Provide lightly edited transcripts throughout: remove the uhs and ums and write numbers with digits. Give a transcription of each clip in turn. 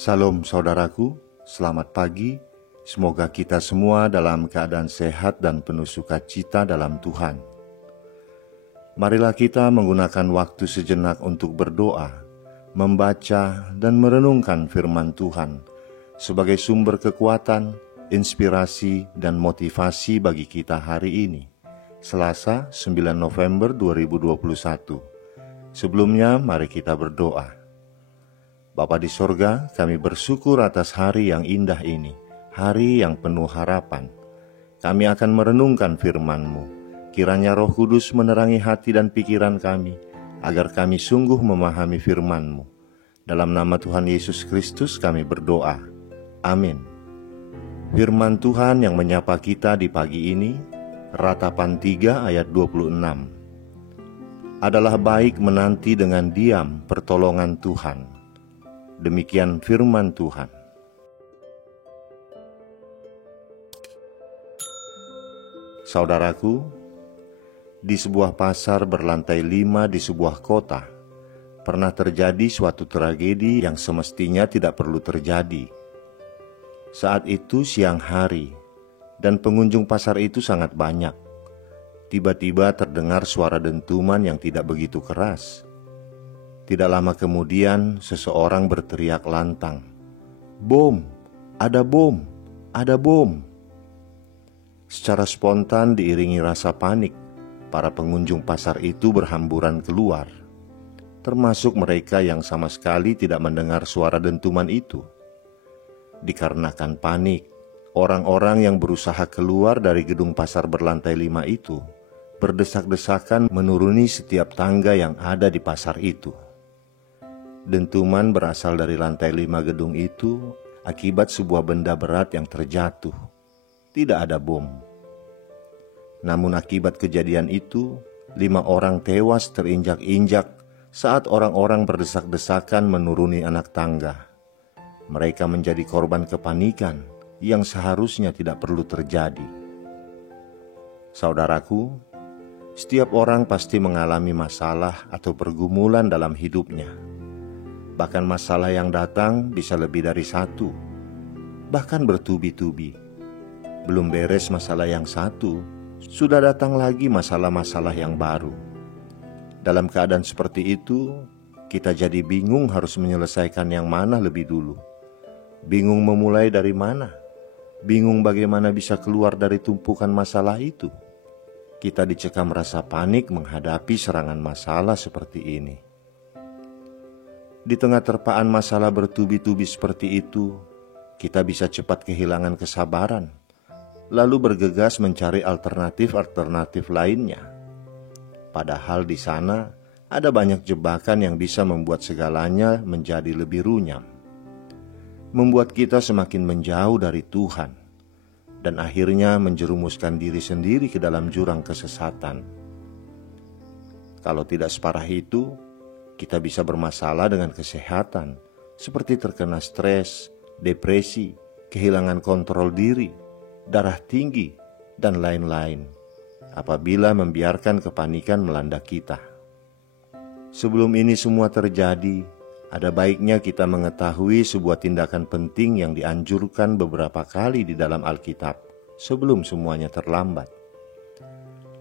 Salam saudaraku, selamat pagi. Semoga kita semua dalam keadaan sehat dan penuh sukacita dalam Tuhan. Marilah kita menggunakan waktu sejenak untuk berdoa, membaca dan merenungkan firman Tuhan sebagai sumber kekuatan, inspirasi dan motivasi bagi kita hari ini, Selasa 9 November 2021. Sebelumnya mari kita berdoa. Bapa di sorga, kami bersyukur atas hari yang indah ini, hari yang penuh harapan. Kami akan merenungkan firman-Mu. Kiranya Roh Kudus menerangi hati dan pikiran kami, agar kami sungguh memahami firman-Mu. Dalam nama Tuhan Yesus Kristus kami berdoa. Amin. Firman Tuhan yang menyapa kita di pagi ini, Ratapan 3 ayat 26. Adalah baik menanti dengan diam pertolongan Tuhan. Demikian firman Tuhan. Saudaraku, di sebuah pasar berlantai 5 di sebuah kota, pernah terjadi suatu tragedi yang semestinya tidak perlu terjadi. Saat itu siang hari, dan pengunjung pasar itu sangat banyak. Tiba-tiba terdengar suara dentuman yang tidak begitu keras. Tidak lama kemudian, seseorang berteriak lantang, "Bom! Ada bom! Ada bom!" Secara spontan diiringi rasa panik, para pengunjung pasar itu berhamburan keluar, termasuk mereka yang sama sekali tidak mendengar suara dentuman itu. Dikarenakan panik, orang-orang yang berusaha keluar dari gedung pasar berlantai 5 itu berdesak-desakan menuruni setiap tangga yang ada di pasar itu. Dentuman berasal dari lantai 5 gedung itu akibat sebuah benda berat yang terjatuh. Tidak ada bom. Namun akibat kejadian itu, 5 orang tewas terinjak-injak saat orang-orang berdesak-desakan menuruni anak tangga. Mereka menjadi korban kepanikan yang seharusnya tidak perlu terjadi. Saudaraku, setiap orang pasti mengalami masalah atau pergumulan dalam hidupnya. Bahkan masalah yang datang bisa lebih dari satu, bahkan bertubi-tubi. Belum beres masalah yang satu, sudah datang lagi masalah-masalah yang baru. Dalam keadaan seperti itu, kita jadi bingung harus menyelesaikan yang mana lebih dulu. Bingung memulai dari mana, bingung bagaimana bisa keluar dari tumpukan masalah itu. Kita dicekam rasa panik menghadapi serangan masalah seperti ini. Di tengah terpaan masalah bertubi-tubi seperti itu, kita bisa cepat kehilangan kesabaran, lalu bergegas mencari alternatif-alternatif lainnya. Padahal di sana ada banyak jebakan yang bisa membuat segalanya menjadi lebih runyam, membuat kita semakin menjauh dari Tuhan, dan akhirnya menjerumuskan diri sendiri ke dalam jurang kesesatan. Kalau tidak separah itu, kita bisa bermasalah dengan kesehatan, seperti terkena stres, depresi, kehilangan kontrol diri, darah tinggi, dan lain-lain, apabila membiarkan kepanikan melanda kita. Sebelum ini semua terjadi, ada baiknya kita mengetahui sebuah tindakan penting yang dianjurkan beberapa kali di dalam Alkitab, sebelum semuanya terlambat.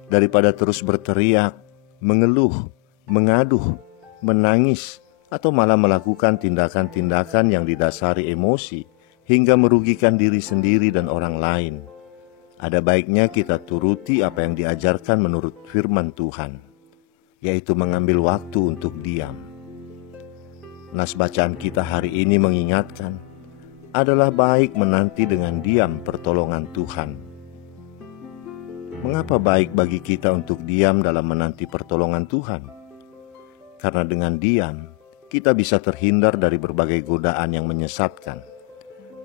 Daripada terus berteriak, mengeluh, mengaduh, menangis, atau malah melakukan tindakan-tindakan yang didasari emosi hingga merugikan diri sendiri dan orang lain, ada baiknya kita turuti apa yang diajarkan menurut firman Tuhan, yaitu mengambil waktu untuk diam. Nas bacaan kita hari ini mengingatkan, adalah baik menanti dengan diam pertolongan Tuhan. Mengapa baik bagi kita untuk diam dalam menanti pertolongan Tuhan? Karena dengan diam, kita bisa terhindar dari berbagai godaan yang menyesatkan.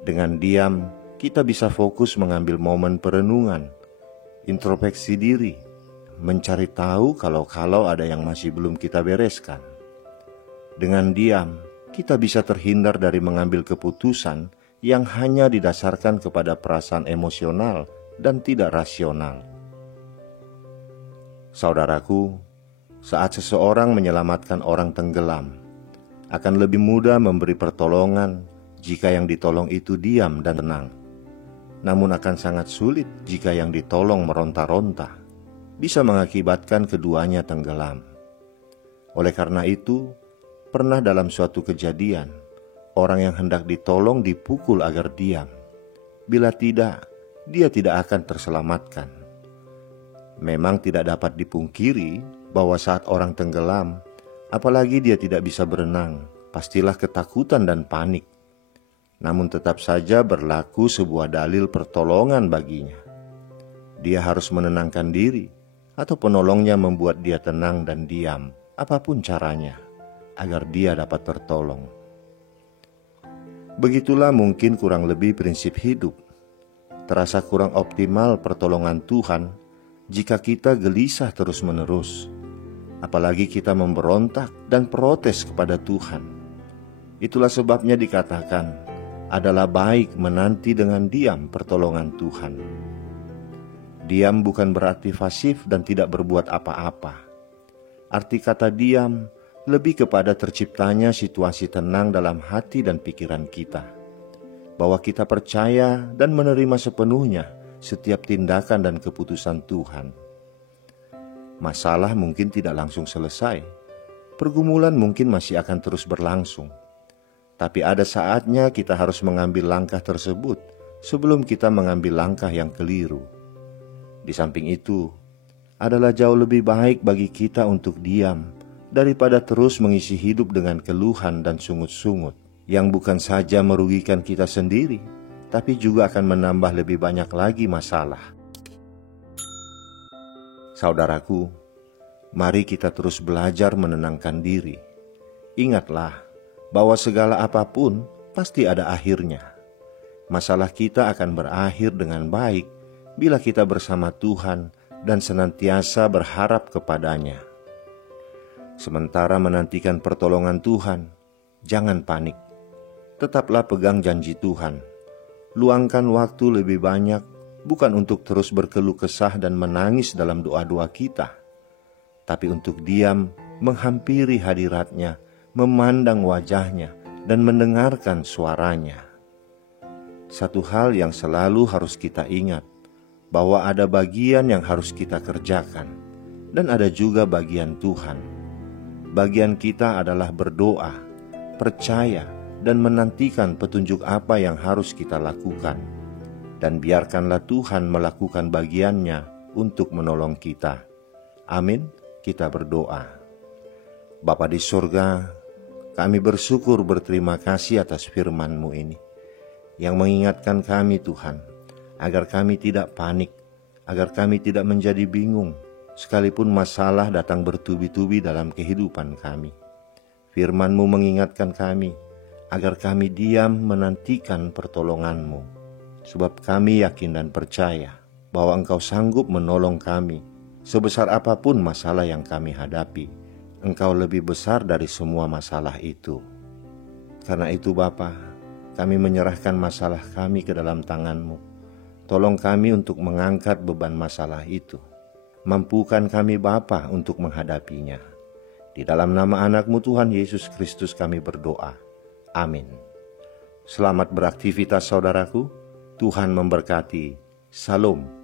Dengan diam, kita bisa fokus mengambil momen perenungan, introspeksi diri, mencari tahu kalau ada yang masih belum kita bereskan. Dengan diam, kita bisa terhindar dari mengambil keputusan yang hanya didasarkan kepada perasaan emosional dan tidak rasional. Saudaraku, saat seseorang menyelamatkan orang tenggelam, akan lebih mudah memberi pertolongan jika yang ditolong itu diam dan tenang. Namun akan sangat sulit jika yang ditolong meronta-ronta, bisa mengakibatkan keduanya tenggelam. Oleh karena itu, pernah dalam suatu kejadian, orang yang hendak ditolong dipukul agar diam. Bila tidak, dia tidak akan terselamatkan. Memang tidak dapat dipungkiri bahwa saat orang tenggelam, apalagi dia tidak bisa berenang, pastilah ketakutan dan panik. Namun tetap saja berlaku sebuah dalil pertolongan baginya. Dia harus menenangkan diri, atau penolongnya membuat dia tenang dan diam, apapun caranya, agar dia dapat tertolong. Begitulah mungkin kurang lebih prinsip hidup. Terasa kurang optimal pertolongan Tuhan jika kita gelisah terus-menerus, apalagi kita memberontak dan protes kepada Tuhan. Itulah sebabnya dikatakan, adalah baik menanti dengan diam pertolongan Tuhan. Diam bukan berarti pasif dan tidak berbuat apa-apa. Arti kata diam lebih kepada terciptanya situasi tenang dalam hati dan pikiran kita, bahwa kita percaya dan menerima sepenuhnya setiap tindakan dan keputusan Tuhan. Masalah mungkin tidak langsung selesai, pergumulan mungkin masih akan terus berlangsung. Tapi ada saatnya kita harus mengambil langkah tersebut sebelum kita mengambil langkah yang keliru. Di samping itu, adalah jauh lebih baik bagi kita untuk diam daripada terus mengisi hidup dengan keluhan dan sungut-sungut yang bukan saja merugikan kita sendiri, tapi juga akan menambah lebih banyak lagi masalah. Saudaraku, mari kita terus belajar menenangkan diri. Ingatlah bahwa segala apapun pasti ada akhirnya. Masalah kita akan berakhir dengan baik bila kita bersama Tuhan dan senantiasa berharap kepadanya. Sementara menantikan pertolongan Tuhan, jangan panik. Tetaplah pegang janji Tuhan. Luangkan waktu lebih banyak, bukan untuk terus berkeluh kesah dan menangis dalam doa-doa kita, tapi untuk diam menghampiri hadiratnya, memandang wajahnya, dan mendengarkan suaranya. Satu hal yang selalu harus kita ingat, bahwa ada bagian yang harus kita kerjakan, dan ada juga bagian Tuhan. Bagian kita adalah berdoa, percaya, dan menantikan petunjuk apa yang harus kita lakukan. Dan biarkanlah Tuhan melakukan bagiannya untuk menolong kita. Amin, kita berdoa. Bapa di surga, kami bersyukur berterima kasih atas firman-Mu ini, yang mengingatkan kami Tuhan, agar kami tidak panik, agar kami tidak menjadi bingung, sekalipun masalah datang bertubi-tubi dalam kehidupan kami. Firman-Mu mengingatkan kami, agar kami diam menantikan pertolongan-Mu, sebab kami yakin dan percaya bahwa Engkau sanggup menolong kami, sebesar apapun masalah yang kami hadapi. Engkau lebih besar dari semua masalah itu. Karena itu Bapa, kami menyerahkan masalah kami ke dalam tangan-Mu. Tolong kami untuk mengangkat beban masalah itu. Mampukan kami Bapa untuk menghadapinya. Di dalam nama anak-Mu Tuhan Yesus Kristus kami berdoa. Amin. Selamat beraktivitas saudaraku. Tuhan memberkati. Salam.